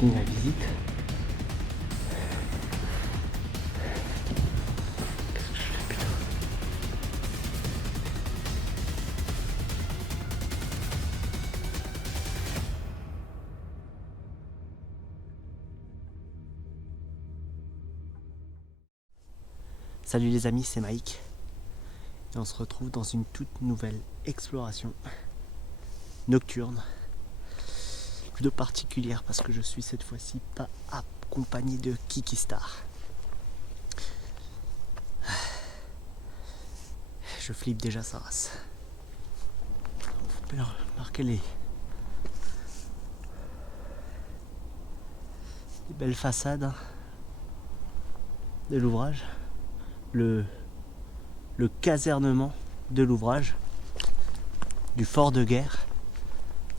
fini la visite. Qu'est-ce que je fais, putain? Salut les amis, c'est Mike. Et on se retrouve dans une toute nouvelle exploration nocturne. Plutôt particulière parce que je suis cette fois-ci pas accompagné de Kikistar. Je flippe déjà sa race. Vous pouvez remarquer les belles façades de l'ouvrage. Le casernement de l'ouvrage du fort de guerre.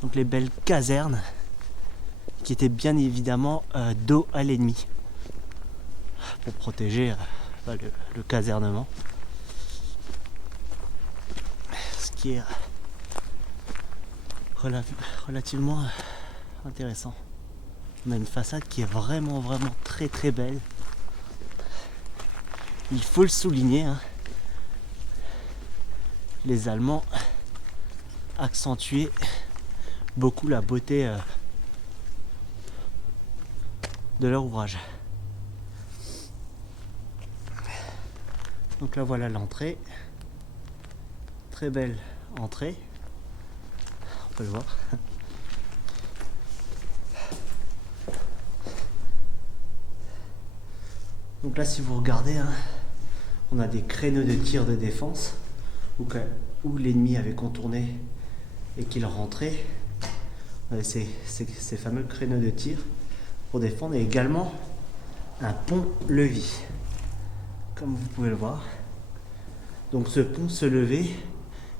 Donc les belles casernes qui étaient bien évidemment dos à l'ennemi pour protéger le casernement. Ce qui est relativement intéressant. On a une façade qui est vraiment très très belle. Il faut le souligner, hein. Les Allemands accentuaient beaucoup la beauté de leur ouvrage. Donc là voilà l'entrée. Très belle entrée. On peut le voir. Donc là si vous regardez, hein, on a des créneaux de tir de défense où l'ennemi avait contourné et qu'il rentrait. Ces fameux créneaux de tir pour défendre, et également un pont-levis, comme vous pouvez le voir. Donc ce pont se levait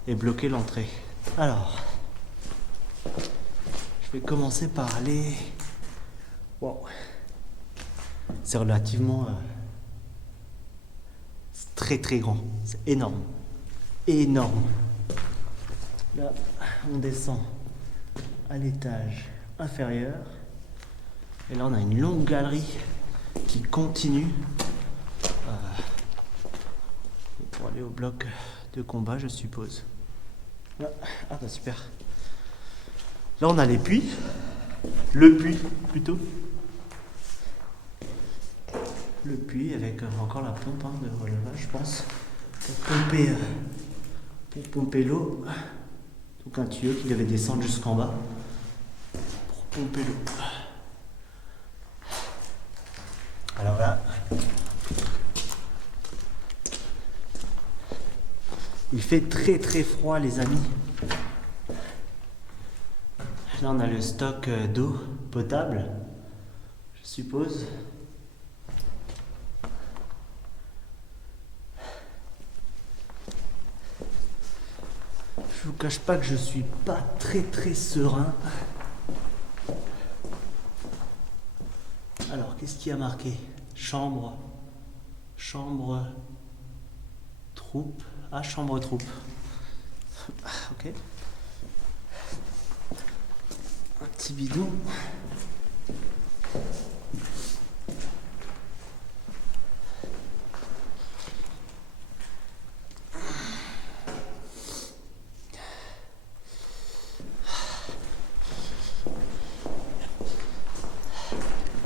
et bloquait l'entrée. Alors, je vais commencer par aller... Wow. C'est relativement... c'est très grand, c'est énorme. Énorme. Là, on descend à l'étage inférieur. Et là, on a une longue galerie qui continue pour aller au bloc de combat, je suppose. Là, ah bah super. Là, on a les puits. Le puits, plutôt. Le puits avec encore la pompe de relevage, je pense. Pour pomper l'eau. Donc un tuyau qui devait descendre jusqu'en bas pour pomper l'eau. Alors là, il fait très froid les amis. Là on a le stock d'eau potable, je suppose. Je vous cache pas que je suis pas très serein. Alors, qu'est-ce qui a marqué? Chambre troupe. Ah, chambre troupe. Ok. Un petit bidon.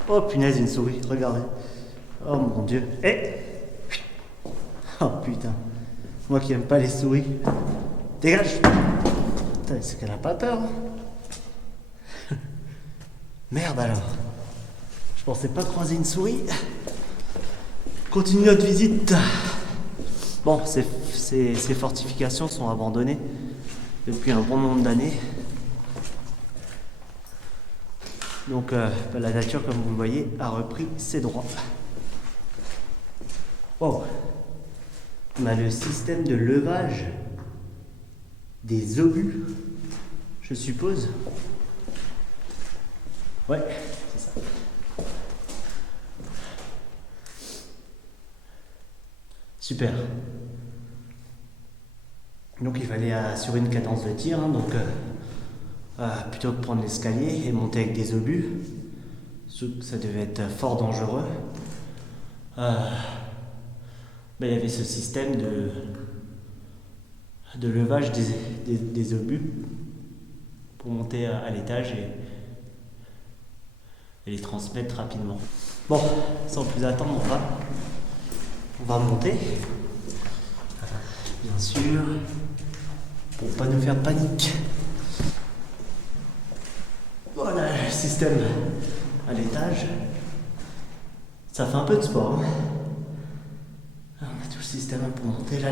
Oh punaise, une souris, regardez. Oh mon dieu. Oh putain. Moi qui aime pas les souris. Dégage. Putain, c'est qu'elle a pas peur. Merde alors. Je pensais pas croiser une souris. Continue notre visite. Bon, ces fortifications sont abandonnées depuis un bon nombre d'années. Donc la nature, comme vous le voyez, a repris ses droits. Oh, on a le système de levage des obus, je suppose. Ouais, c'est ça. Super. Donc il fallait assurer une cadence de tir, hein, donc plutôt que prendre l'escalier et monter avec des obus, Ça devait être fort dangereux. Il y avait ce système de levage des obus pour monter à l'étage et les transmettre rapidement. Bon, sans plus attendre, on va monter. Bien sûr, pour pas nous faire de panique. Voilà le système à l'étage. Ça fait un peu de sport. On a tout le système pour monter. Là,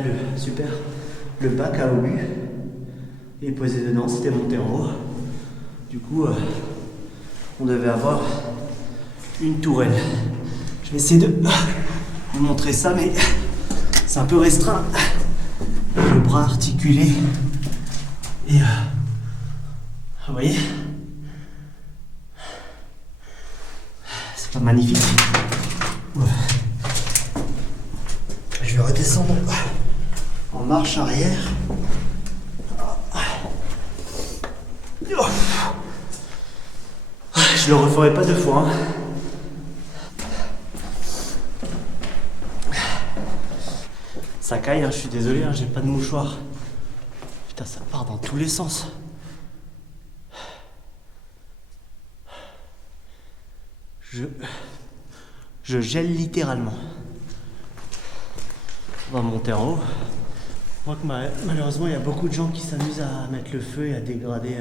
le bac à obus est posé dedans, c'était monté en haut. Du coup, on devait avoir une tourelle. Je vais essayer de vous montrer ça, mais c'est un peu restreint. Le bras articulé. Et vous voyez, c'est pas magnifique. Ouais. Je vais redescendre en marche arrière. Je le referai pas deux fois. Ça caille, je suis désolé, j'ai pas de mouchoir. Putain, ça part dans tous les sens. Je gèle littéralement. On va monter en haut. Je crois que malheureusement, il y a beaucoup de gens qui s'amusent à mettre le feu et à dégrader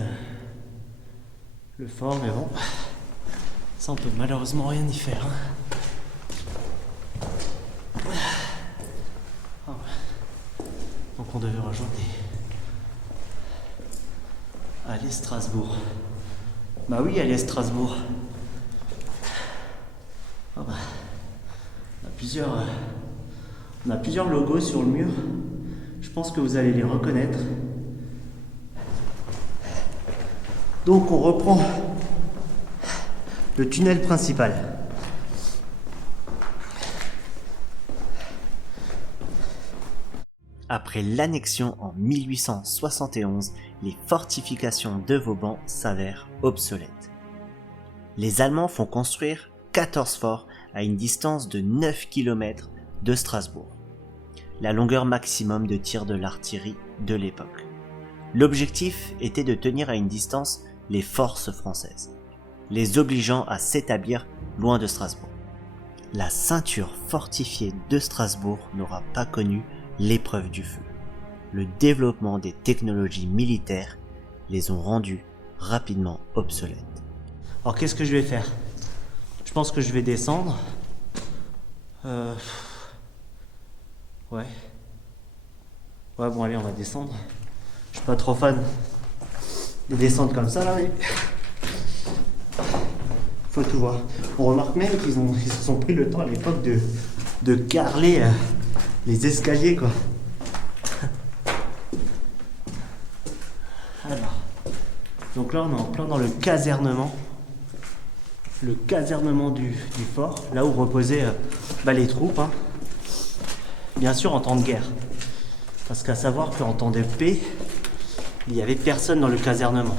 le fort, mais bon, ça on peut malheureusement rien y faire. Donc on devait rejoindre Allez Strasbourg. Bah oui, allez Strasbourg. On a plusieurs logos sur le mur. Je pense que vous allez les reconnaître. Donc on reprend le tunnel principal. Après l'annexion en 1871, les fortifications de Vauban s'avèrent obsolètes. Les Allemands font construire 14 forts à une distance de 9 km de Strasbourg, la longueur maximum de tir de l'artillerie de l'époque. L'objectif était de tenir à une distance les forces françaises, les obligeant à s'établir loin de Strasbourg. La ceinture fortifiée de Strasbourg n'aura pas connu l'épreuve du feu. Le développement des technologies militaires les ont rendus rapidement obsolètes. Alors qu'est-ce que je vais faire ? Je pense que je vais descendre. Ouais, bon allez, on va descendre. Je suis pas trop fan de descendre comme ça là, mais faut tout voir. On remarque même qu'ils se sont pris le temps à l'époque de carreler les escaliers, quoi. Alors, donc là on est en plein dans le casernement. Le casernement du fort, là où reposaient les troupes. Bien sûr en temps de guerre. Parce qu'à savoir qu'en temps de paix, il n'y avait personne dans le casernement.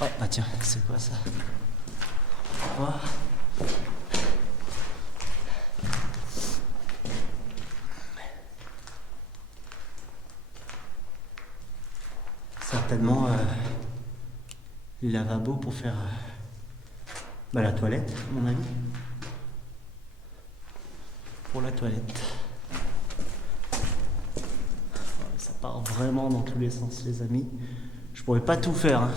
Oh, bah tiens, c'est quoi ça ? On va voir. Certainement le lavabo pour faire la toilette, à mon avis. Pour la toilette. Ça part vraiment dans tous les sens, les amis. Je pourrais pas tout faire.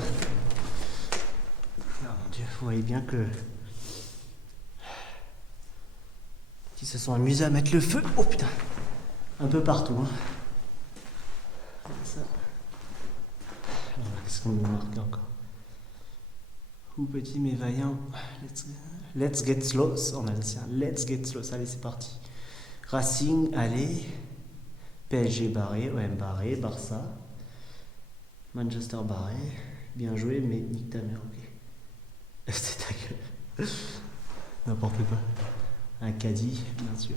Oh mon Dieu, vous voyez bien que ils se sont amusés à mettre le feu. Oh putain, un peu partout. Ça. Alors, qu'est-ce qu'on nous marque là encore ? Ou petit mais vaillant. Let's get slow. On a dit let's get slow. Allez, c'est parti. Racing, allez. PSG barré, OM barré, Barça. Manchester barré. Bien joué, mais nique ta mère, ok. C'est ta gueule. N'importe quoi. Un caddie, bien sûr.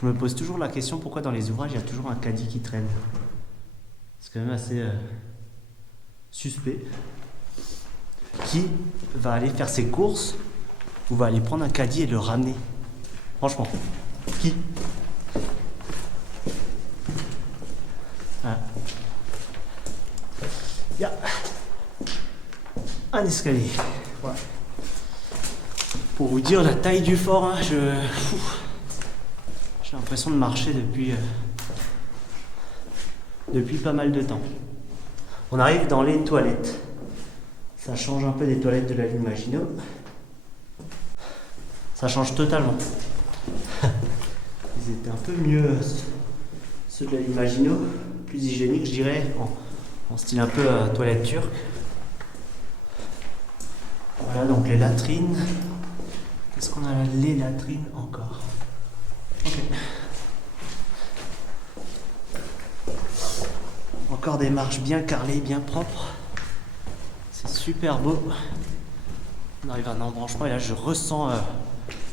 Je me pose toujours la question pourquoi dans les ouvrages il y a toujours un caddie qui traîne. C'est quand même assez suspect. Qui va aller faire ses courses ou va aller prendre un caddie et le ramener? Franchement, qui? Il y a un escalier. Voilà. Pour vous dire la taille du fort, hein, j'ai l'impression de marcher depuis pas mal de temps. On arrive dans les toilettes. Ça change un peu des toilettes de la ligne Maginot. Ça change totalement. Ils étaient un peu mieux, ceux de la ligne Maginot, plus hygiéniques, je dirais, en style un peu toilette turque. Voilà donc les latrines. Qu'est-ce qu'on a là? Les latrines encore. Ok. Encore des marches bien carrelées, bien propres. C'est super beau. On arrive à un embranchement et là je ressens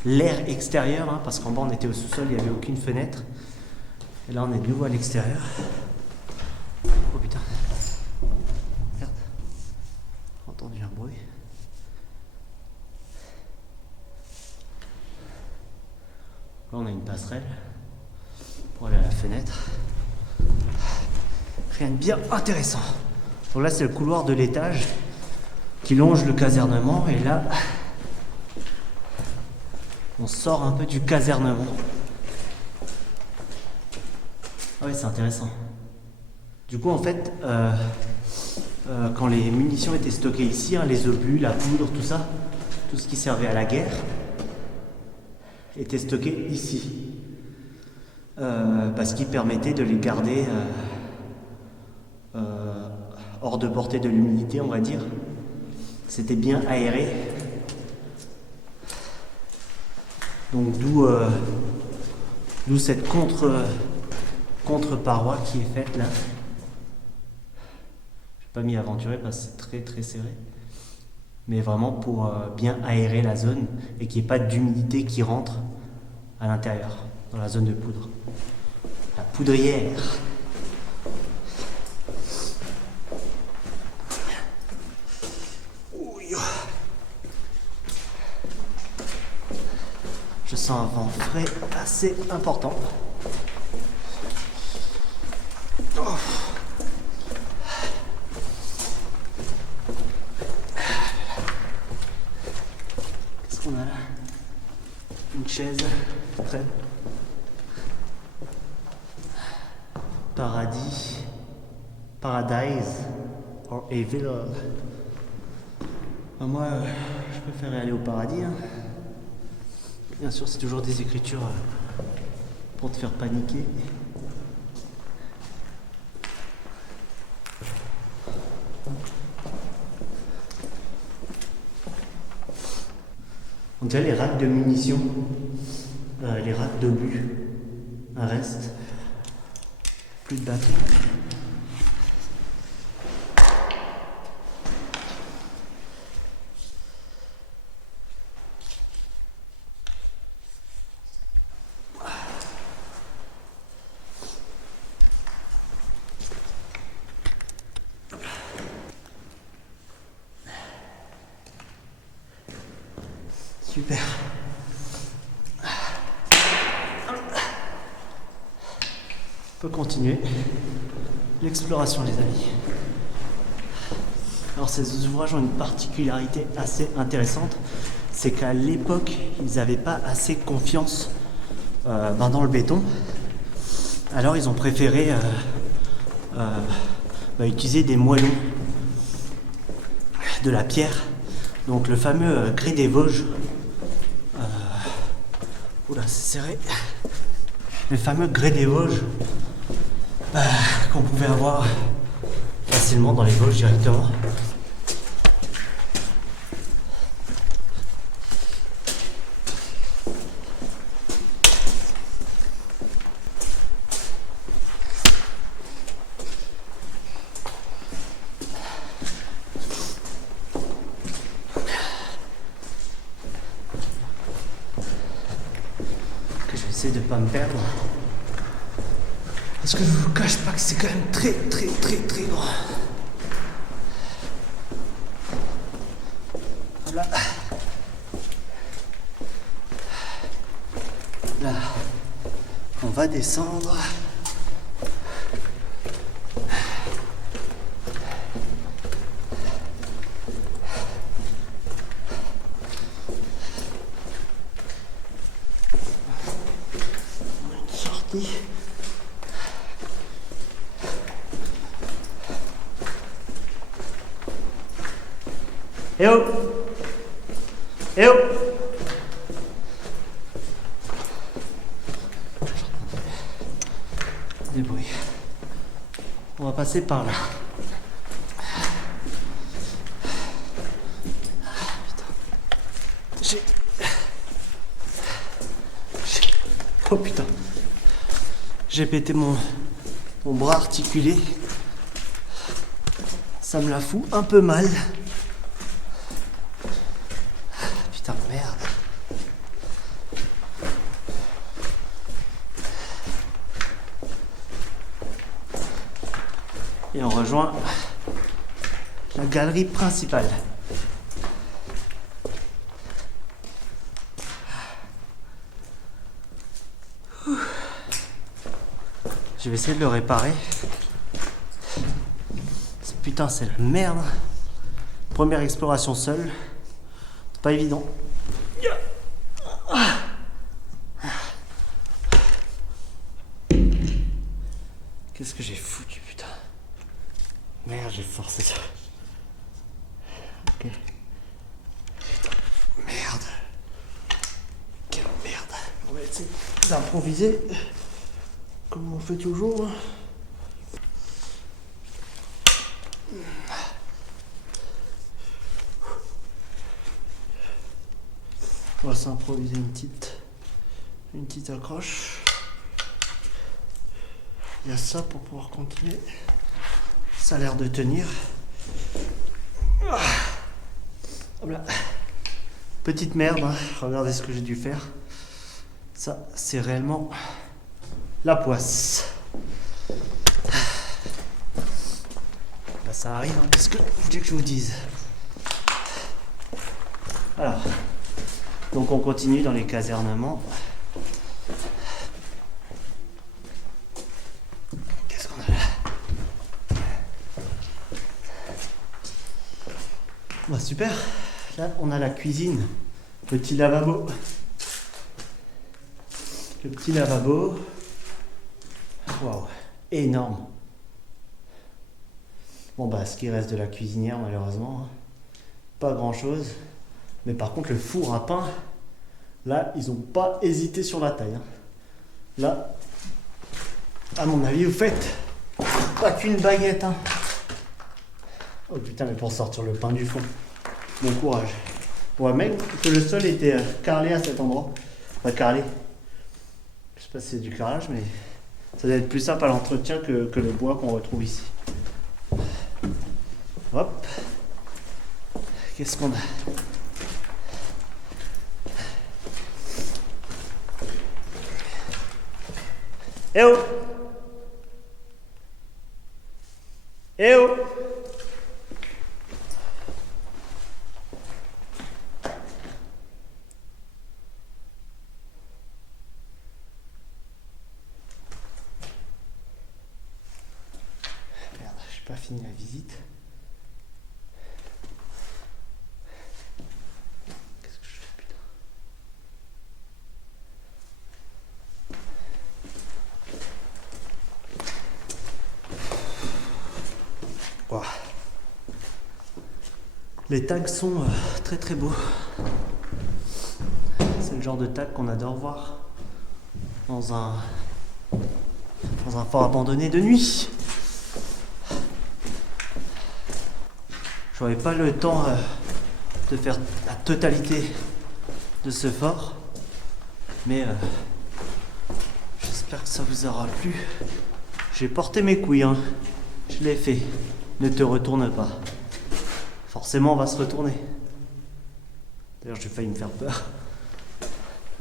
l'air extérieur, hein, parce qu'en bas on était au sous-sol, il n'y avait aucune fenêtre. Et là on est de nouveau à l'extérieur. Oh putain. Merde. J'ai entendu un bruit. Là on a une passerelle pour aller à la fenêtre. Rien de bien intéressant. Donc là c'est le couloir de l'étage qui longe le casernement et là on sort un peu du casernement. Ah oui, c'est intéressant. Du coup en fait quand les munitions étaient stockées ici, hein, les obus, la poudre, tout ça, tout ce qui servait à la guerre était stocké ici parce qu'il permettait de les garder hors de portée de l'humidité, on va dire. C'était bien aéré. Donc d'où cette contre-paroi qui est faite là. Je n'ai pas m'y aventurer parce que c'est très très serré. Mais vraiment pour bien aérer la zone et qu'il n'y ait pas d'humidité qui rentre à l'intérieur, dans la zone de poudre. La poudrière. Je sens un vent frais assez important. Oh. Qu'est-ce qu'on a là? Une chaise. Près. Paradis. Paradise. Or evil. Moi, je préférais aller au paradis. Hein. Bien sûr, c'est toujours des écritures pour te faire paniquer. On dirait les racks de munitions, les racks d'obus. Un reste. Plus de batterie. Super. On peut continuer l'exploration, les amis. Alors ces ouvrages ont une particularité assez intéressante, c'est qu'à l'époque, ils n'avaient pas assez confiance dans le béton. Alors ils ont préféré utiliser des moellons, de la pierre. Donc le fameux grès des Vosges. Oula, c'est serré. Le fameux grès des Vosges qu'on pouvait avoir facilement dans les Vosges directement. J'essaie de ne pas me perdre. Parce que je vous cache pas que c'est quand même très grand. Voilà. On va descendre. Une sortie. Eh oh! Eh oh! Des bruits. On va passer par là. Putain. Oh putain. J'ai pété mon bras articulé. Ça me la fout un peu mal. Putain, merde. Et on rejoint la galerie principale. Je vais essayer de le réparer. Putain, c'est la merde. Première exploration seule. C'est pas évident. Qu'est-ce que j'ai foutu, putain. Merde, j'ai forcé ça. Ok. Putain, merde. Quelle merde. On va essayer d'improviser. Comme on fait toujours. On va s'improviser une petite accroche. Il y a ça pour pouvoir continuer. Ça a l'air de tenir. Hop là. Petite merde, hein. Regardez ce que j'ai dû faire. Ça, c'est réellement la poisse. Bah, ça arrive, hein. Qu'est-ce que vous voulez que je vous dise? Alors, donc on continue dans les casernements. Qu'est-ce qu'on a là? Bah super. Là, on a la cuisine. Petit lavabo. Le petit lavabo. Waouh, énorme. Bon bah ce qui reste de la cuisinière malheureusement, hein. Pas grand chose. Mais par contre le four à pain, là ils ont pas hésité sur la taille, hein. Là, à mon avis vous faites pas qu'une baguette, hein. Oh putain, mais pour sortir le pain du fond, bon courage. Ouais, même que le sol était carrelé à cet endroit. Pas carrelé. Je sais pas si c'est du carrelage, mais ça doit être plus simple à l'entretien que le bois qu'on retrouve ici. Hop. Qu'est-ce qu'on a? Eh oh! Eh oh! Merde, j'ai pas fini la visite. Qu'est-ce que je fais, putain? Wow. Les tags sont très très beaux. C'est le genre de tag qu'on adore voir dans un fort abandonné de nuit. Je n'avais pas le temps de faire la totalité de ce fort, mais j'espère que ça vous aura plu. J'ai porté mes couilles, hein. Je l'ai fait. Ne te retourne pas. Forcément, on va se retourner. D'ailleurs, j'ai failli me faire peur.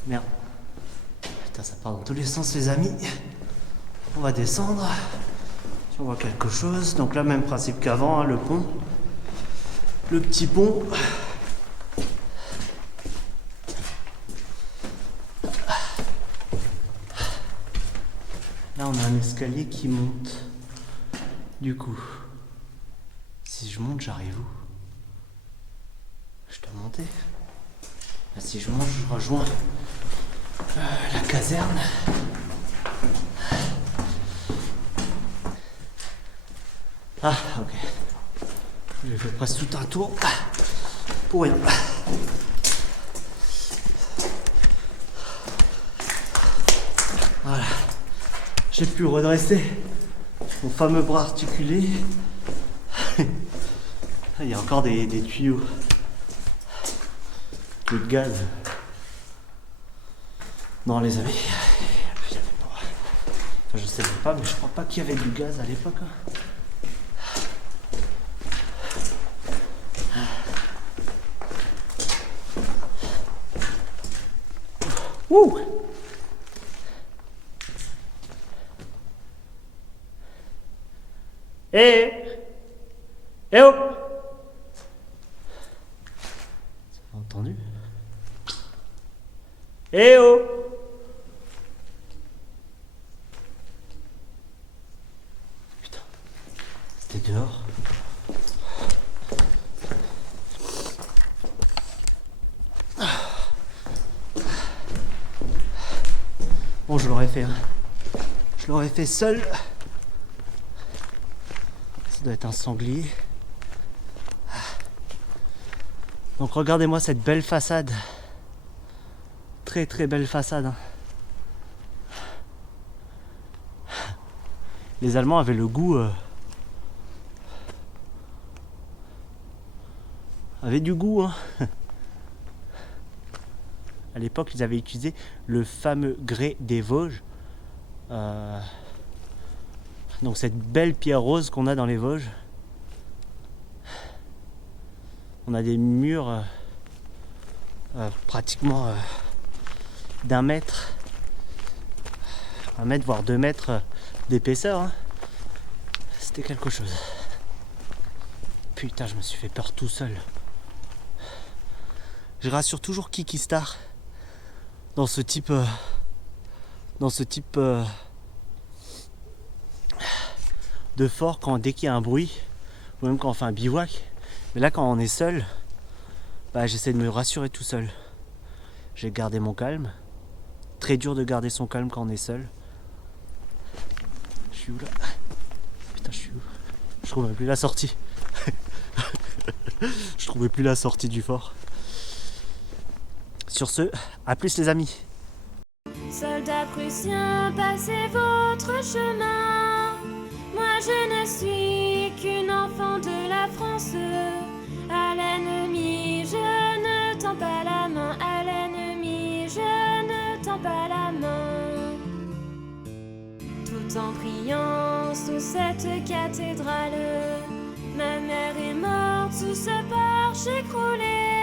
Merde. Putain, ça part dans tous les sens, les amis. On va descendre. Si on voit quelque chose. Donc là, même principe qu'avant, hein, le pont. Le petit pont. Là, on a un escalier qui monte. Du coup, si je monte, j'arrive où? Je dois monter. Là, si je monte, je rejoins la caserne. Ah, ok. J'ai fait presque tout un tour pour rien. Voilà. J'ai pu redresser mon fameux bras articulé. Il y a encore des tuyaux de gaz. Non les amis, enfin, je sais pas, mais je crois pas qu'il y avait du gaz à l'époque. Wouh! Eh! Eh oh! Tu as entendu? Eh oh! Putain, c'était dehors. Bon, je l'aurais fait. Hein. Je l'aurais fait seul. Ça doit être un sanglier. Donc regardez-moi cette belle façade. Très très belle façade. Hein. Les Allemands avaient le goût... avaient du goût. Hein. À l'époque, ils avaient utilisé le fameux grès des Vosges. Donc cette belle pierre rose qu'on a dans les Vosges. On a des murs pratiquement d'1 mètre, 1 mètre voire 2 mètres d'épaisseur. Hein. C'était quelque chose. Putain, je me suis fait peur tout seul. Je rassure toujours Kikistar dans ce type de fort dès qu'il y a un bruit, ou même quand on fait un bivouac. Mais là, quand on est seul, bah, j'essaie de me rassurer tout seul. J'ai gardé mon calme. Très dur de garder son calme quand on est seul. Je suis où là? Putain, je suis où? Je trouvais plus la sortie. Je trouvais plus la sortie du fort. Sur ce, à plus les amis. Soldats prussiens, passez votre chemin. Moi je ne suis qu'une enfant de la France. À l'ennemi, je ne tends pas la main. À l'ennemi, je ne tends pas la main. Tout en priant sous cette cathédrale, ma mère est morte sous ce porche écroulé.